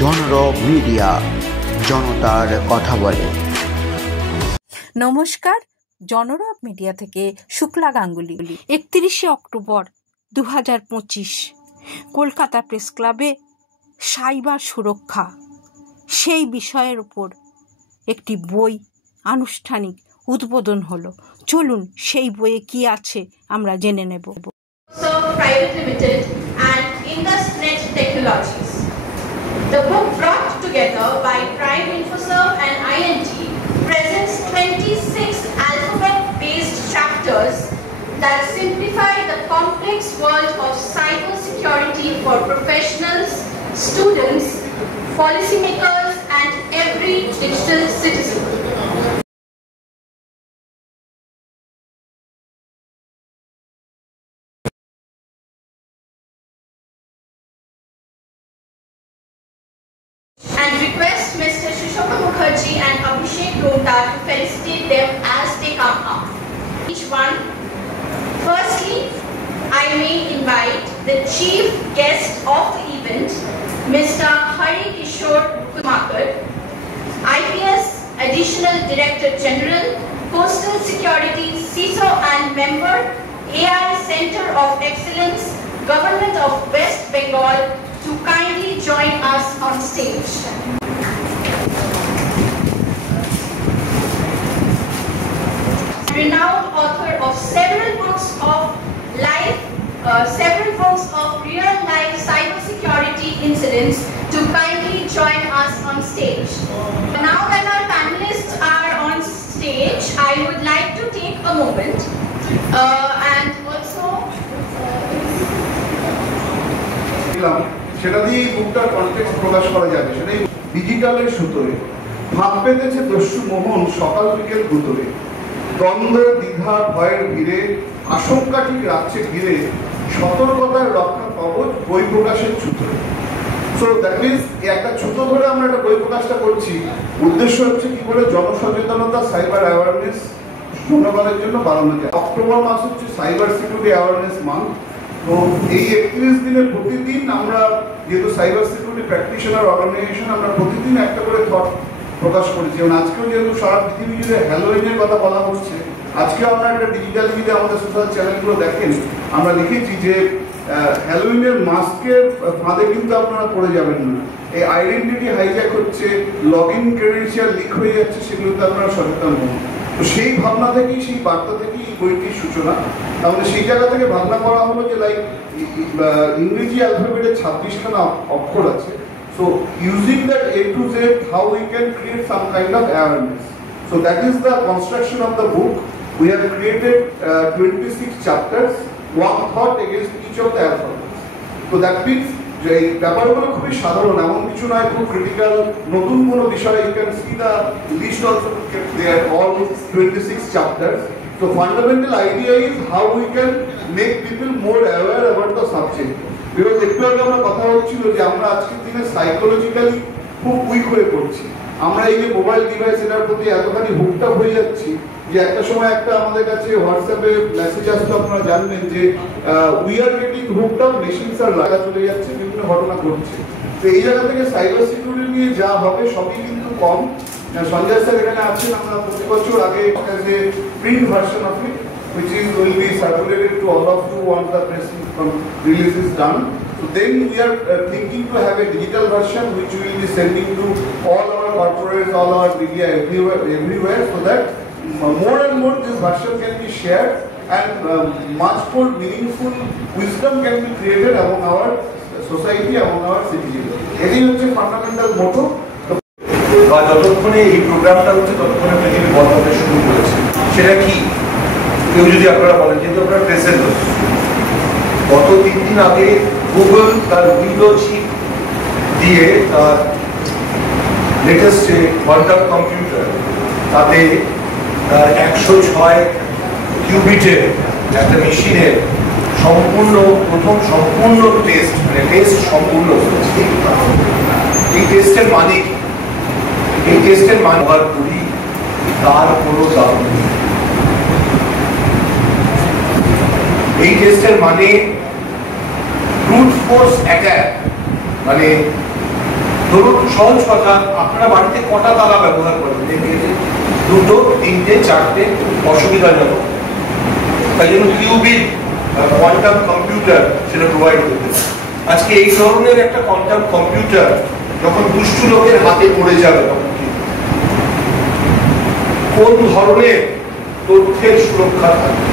জনরব media, জনতার কথা বলে। নমস্কার, জনরব মিডিয়া থেকে শুক্লা গাঙ্গুলি। 31শে অক্টোবর 2025 কলকাতা প্রেস ক্লাবে সাইবার সুরক্ষা সেই বিষয়ের উপর একটি বই আনুষ্ঠানিক উদ্বোধন হলো। চলুন সেই বইয়ে কি আছে আমরা জেনে নেব। Private Limited and IndusNet Technologies. The book brought together by Prime InfoServe and INT presents 26 alphabet-based chapters that simplify the complex world of cybersecurity for professionals, students, policymakers, and every digital citizen. And request Mr. Shishokha Mukherjee and Abhishek Lota to felicitate them as they come up. Each one. Firstly, I may invite the chief guest of the event, Mr. Hari Kishore Kumakar, IPS Additional Director General, Postal Security CISO and member, AI Center of Excellence, Government of West Bengal, to kindly join us on stage. Renowned author of several books of real-life cybersecurity incidents, to kindly join us on stage. Now that our panelists are on stage, I would like to take a moment and also সেটা দিয়ে বুকটার context প্রকাশ করা যাবে। সেটাই ডিজিটালের সুতোয় ভাব পেতেছে দস্যু মোহন সকাল বিকেল গুতরে, দ্বন্দ্ব দ্বিধা ভয়ের ভিড়ে আশঙ্কা ঠিক রাখছে ঘিরে, সতর্কতার রক্ষা কবচ বই প্রকাশের ছুতোয়। সো দ্যাট মিনস একটা ছুতো ধরে আমরা একটা বই প্রকাশটা করছি। উদ্দেশ্য হচ্ছে কি করে জনসচেতনতা, সাইবার অ্যাওয়ারনেস জনগণের জন্য বাড়ানো যায়। অক্টোবর মাস হচ্ছে সাইবার সিকিউরিটি অ্যাওয়ারনেস মান্থ। তো এই 31 দিনে প্রতিদিন আমরা যেহেতু সাইবার সিকিউরিটি প্র্যাকটিশনার অর্গানাইজেশন, আমরা প্রতিদিন একটা করে থট প্রকাশ করেছি। এবং আজকেও যেহেতু সারা পৃথিবী জুড়ে হ্যালোইনের কথা বলা হচ্ছে, আজকেও আমরা একটা ডিজিটাল যদি আমাদের সোশ্যাল চ্যানেলগুলো দেখেন, আমরা লিখেছি যে হ্যালোইনের মাস্কের ফাঁদে কিন্তু আপনারা পড়ে যাবেন না। এই আইডেন্টিটি হাইজ্যাক হচ্ছে, লগ ইন ক্রেডেনশিয়াল লিক হয়ে যাচ্ছে, সেগুলোতে আপনারা সচেতন হন। তো সেই ভাবনা থেকেই, সেই বার্তা থেকেই এই বইটির সূচনা। তাহলে সেই জায়গা থেকে ভাবনা করা হলো যে লাইক ইংরেজি অ্যালফাবেটের 26খানা অক্ষর আছে। So using that A to Z, how we can create some kind of awareness. So that is the construction of the book. We have created 26 chapters, one thought against each of the alphabets. So that means যে ব্যাপারগুলো খুবই সাধারণ, এমন কিছু নয় খুব critical নতুন কোনো বিষয়। You can see the list also there, all 26 chapters. So fundamental idea is how we can make people more aware about the subject. Because একটু আগে আমরা কথা হচ্ছিল যে আমরা আজকের দিনে সাইকোলজিক্যালি খুব উইক হয়ে পড়ছি। আমরা এই যে মোবাইল ডিভাইস এটার প্রতি এতখানি হুকড আপ হয়ে যাচ্ছি যে একটা সময় একটা আমাদের কাছে হোয়াটসঅ্যাপে মেসেজ আসতো, আপনারা জানবেন যে we are getting hooked up, machines আর লাগা চলে যাচ্ছে, বিভিন্ন ঘটনা ঘটছে। তো এই জায়গা থেকে সাইবার সিকিউরিটি নিয়ে যা হবে সবই কিন্তু কম। সঞ্জয় স্যার এখানে আছেন, আমরা প্রতি বছর আগে print version of it which will be circulated to all of you once the press release is done. So then we are thinking to have a digital version which we will be sending to all our corporates, all our media everywhere, so that more and more this version can be shared and much more meaningful wisdom can be created among our society, among our citizens. এটাই হচ্ছে fundamental মোটো। যতক্ষণে এই প্রোগ্রামটা হচ্ছে ততক্ষণে পৃথিবী বদলাতে শুরু করেছে। সেটা কি কেউ যদি আপনারা বলেন, যেহেতু আপনারা প্রেসেন্ট হচ্ছে, গত 3 দিন আগে গুগল তার উইন্ডো চিপ দিয়ে তার লেটেস্ট যে কোয়ান্টাম কম্পিউটার, তাতে 106 কিউবিটের একটা মেশিনের প্রথম সম্পূর্ণ টেস্ট, মানে টেস্ট সম্পূর্ণ হয়েছে। এই টেস্টের মানে কি? এই টেস্টের মানে করি তার কোনো দাম নেই। এই টেস্টের মানে ব্রুট ফোর্স অ্যাটাক, মানে ধরুন সহজ কথা, আপনারা বাড়িতে কটা তালা ব্যবহার করেন? দুটো, তিনটে, চারটে, অসুবিধাজনক। তাই জন্য কিউবিট কোয়ান্টাম কম্পিউটার সেটা প্রোভাইড করতে পারে। আজকে এই ধরনের একটা কোয়ান্টাম কম্পিউটার যখন দুষ্টু লোকের হাতে পড়ে যাবে, তখন কোন ধরনের তথ্যের সুরক্ষা থাকবে?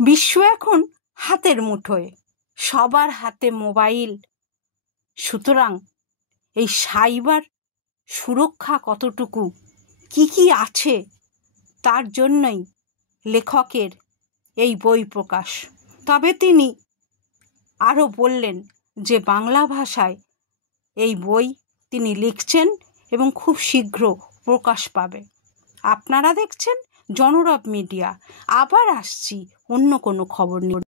বিশ্ব এখন হাতের মুঠোয়, সবার হাতে মোবাইল। সুতরাং এই সাইবার সুরক্ষা কতটুকু, কি আছে, তার জন্যই লেখকের এই বই প্রকাশ। তবে তিনি আরও বললেন যে বাংলা ভাষায় এই বই তিনি লিখছেন এবং খুব শীঘ্র প্রকাশ পাবে। আপনারা দেখছেন জনরব মিডিয়া। আবার আসছি অন্য কোনো খবর নিয়ে।